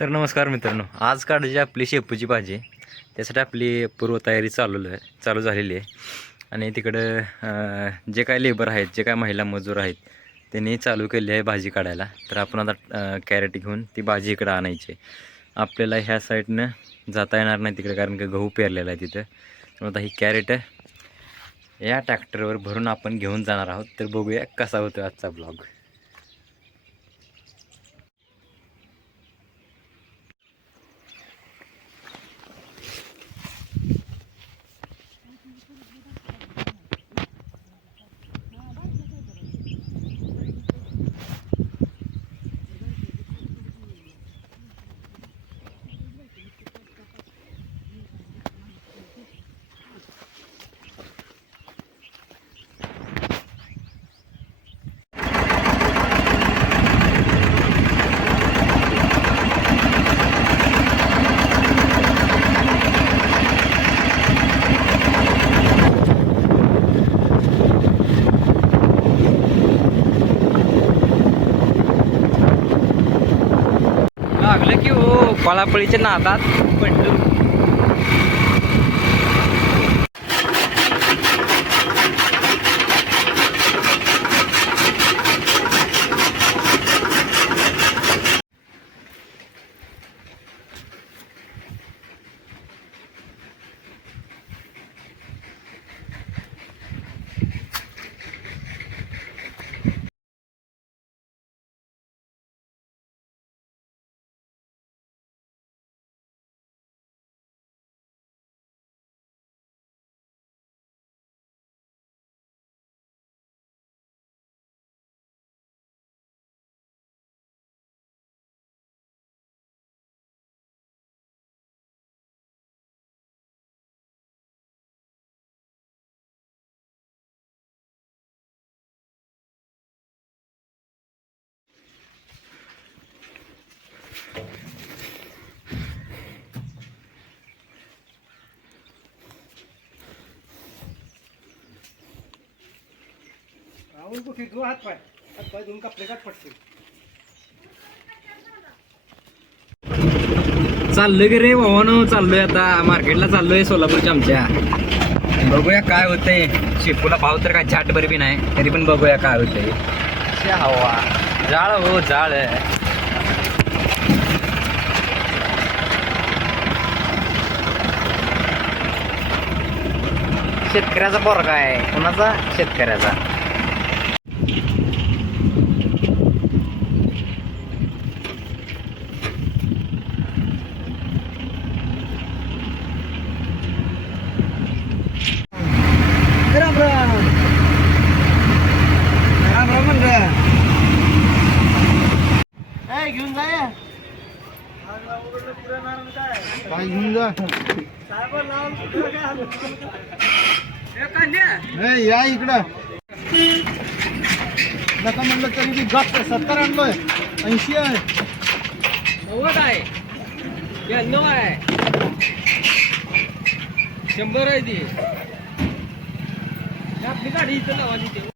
तर नमस्कार मित्रांनो आज काढायची आपली शेपूची भाजी. त्यासाठी आपली पूर्वतयारी चालू आहे चालू झालेली आहे. आणि तिकडं जे काय लेबर आहेत जे काय महिला मजूर आहेत त्यांनी चालू केली आहे भाजी काढायला. तर आपण आता कॅरेट घेऊन ती भाजी इकडं आणायची आपल्याला ह्या साईडनं जाता येणार नाही तिकडे कारण की गहू पेरलेला आहे तिथं. आता ही कॅरेट या ट्रॅक्टरवर भरून आपण घेऊन जाणार आहोत. तर बघूया कसा होतो आजचा ब्लॉग लागलं की हो पळापळीच्या नादात पडलो राहुल कुठे तू हात पाय. हात पाय धुवून कपडे काट पडते. चाललोय की रे भावानो चाललोय आता. मार्केटला चाललोय सोलापूरच्या आमच्या. बघूया काय होतंय. शेपूला भाव तर काय झाटभर बी नाही तरी पण बघूया काय होतंय. शे हवा. जाळ हो जाळ. शेतकऱ्याचा पोरगा आहे. कुणाचा? शेतकऱ्याचा. ए घेऊन जा. काय घेऊन जा. या इकडं. नका म्हणलं तरी गप्प सत्तर आणलोय. ऐंशी आहे. नव्वद आहे. ब्याण्णव आहे. शंभर आहे ती. आपली गाडी इथं